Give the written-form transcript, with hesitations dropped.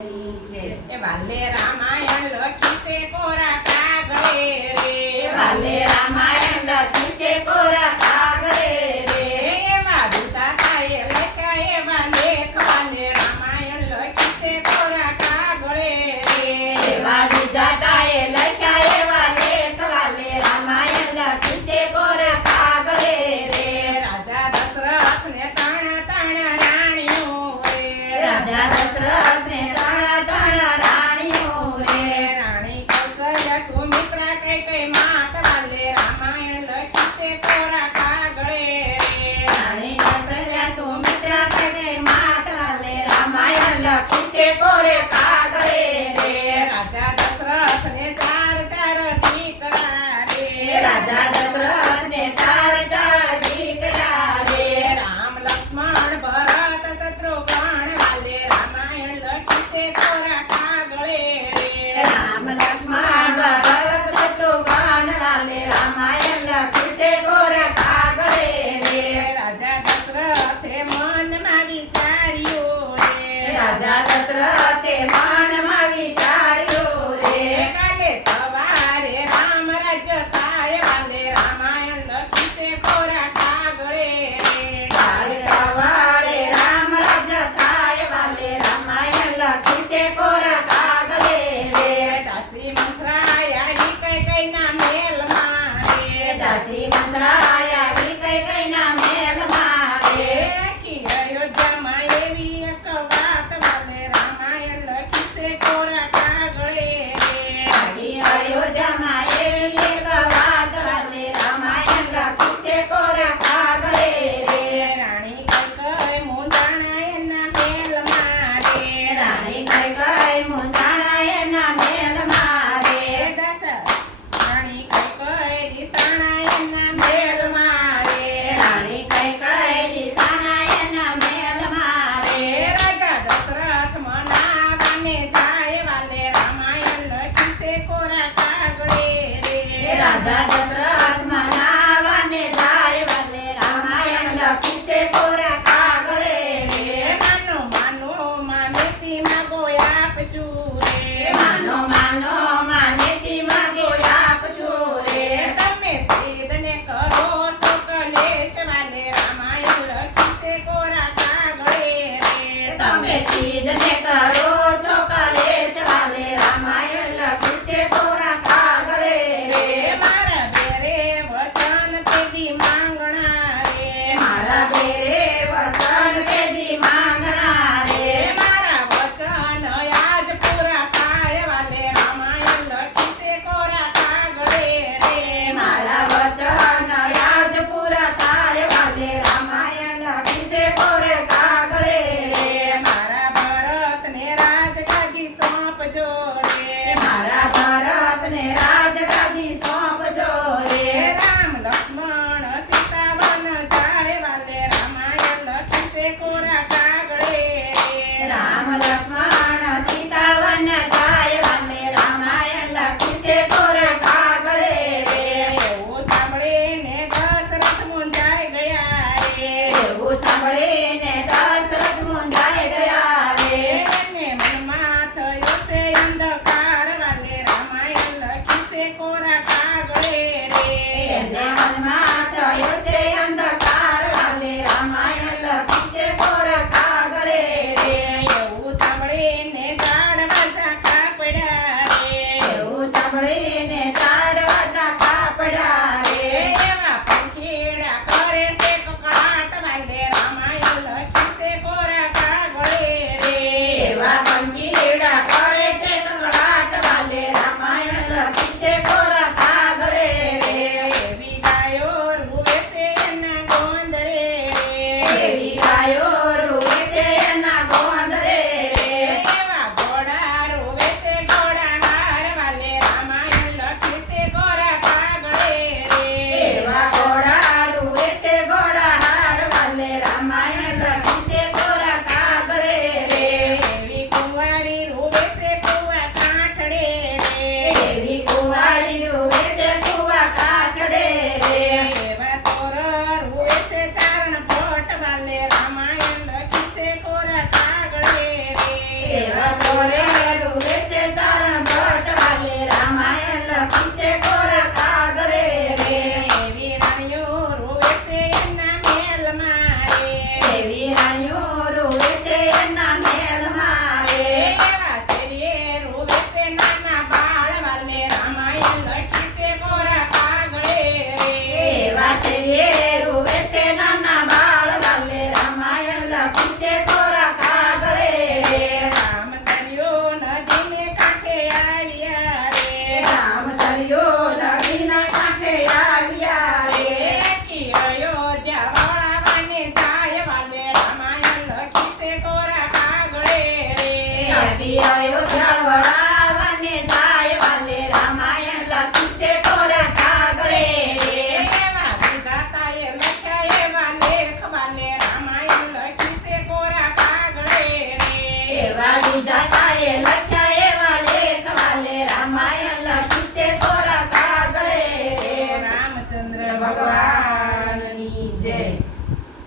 વાલે રામાયણ લખી છે કોરા કાગળે રે, વાલે રામાયણ લખી છે કોરા કાગળે રે, એવા વિધાતાએ લખ્યા એવા લેખ વાલે રામાયણ લખી છે કોરા કાગળે રે, એવા વિધાતાએ લખ્યા એવા લેખ વાલે રામાયણ લખી છે કોરા કાગળે રે, રાજા દશરથને ત્રણ ત્રણ રાણીઓ રે, રાજા દશરથને ત્રણ ત્રણ રાણીઓ રે, રાણી કૌશલ્યા સુમિત્રા કૈકેયી માત વાલે રામાયણ લખી છે કોરા કાગળે રે, રાણી કૌશલ્યા સુમિત્રા કૈકેયી માત વાલે રામાયણ લખી છે કોરે કાગળે રે, રાજા દશરથને ચાર ચાર દીકરા રે, રાજા દશરથને ચાર ચાર દીકરા રે, રામ લક્ષ્મણ ભરત શત્રુઘ્ન વાલે રામાયણ લખી છે કોરા કાગળે રે, રામ લક્ષ્મણ ભરત શત્રુઘ્ન વાલે રામાયણ લખી છે કોરે કાગળે રે, રાજા દશરથે મનમાં વિચાર્યું રે, રાજા દશરથે મનમાં વિચાર્યું રે, કાલે સવારે રામ રાજ્ય થાય વાલે રામાયણ લખી છે કોરા કાગળે રે, કાલે સવારે રામ રાજ્ય થાય વાલે રામાયણ લખી છે કોરા કાગળે રે, દાસી મંથરાય આવી કૈકેયીના મેલમાં રે, દાસી મંત્રાય આવી કૈકેયીના મેલમાં રે, કી અયોધ્યામાં એવી એક વાત વાલે રામાયણ લખી છે કોરા કાગળે રે, આખી અયોધ્યામાં એવી એક વાત વાલે રામાયણ લખી છે કોરા કાગળે રે, રાણી કૈકેયી મૂંઝાણા એના મેલમાં રે, રાણી કૈકેયી મૂંઝાણા એના મેલમાં રે, રાણી કૈકેયી રીસાણા એના મેલમાં રે, રાણી કૈકેયી રીસાણા એના મેલમાં રે, રાજા દશરથ મનાવાને જાય વાલે રામાયણ લખી છે કોરા કાગળે રે, રાજા દશરથ મનાવાને જાય વાલે રામાયણ લખી છે કોરા કાગળે રે, માનો માનો માનેતી માગો આપશું રે, માનો માનો માનેતી માગો આપશું રે, તમે સિદ્ધને કરો તો કલેશ વાલે રામાયણ લખી છે કોરા કાગળે રે, તમે સિદ્ધને કરો છો કલેશ વાલે રામાયણ લખી છે કોરા કાગળે રે, મારા બેરે વચન તેદી માંગણા રે, મારા બેરે વચન તેદી માંગણા રે, મારા વચન આજ પૂરા થાય વાલે રામાયણ અયોધ્યા વળાવવાને જાય વાલે રામાયણ લખ્યું છે કોરા કાગળે રે. એવા વિધાતાએ લખ્યા એવા લેખ વાલે રામાયણ લખી છે કોરા કાગળે રે. એવા વિધાતાએ લખ્યા એવા લેખ વાલે રામાયણ લખ્યું છે કોરા કાગળે રે. રામચંદ્ર ભગવાન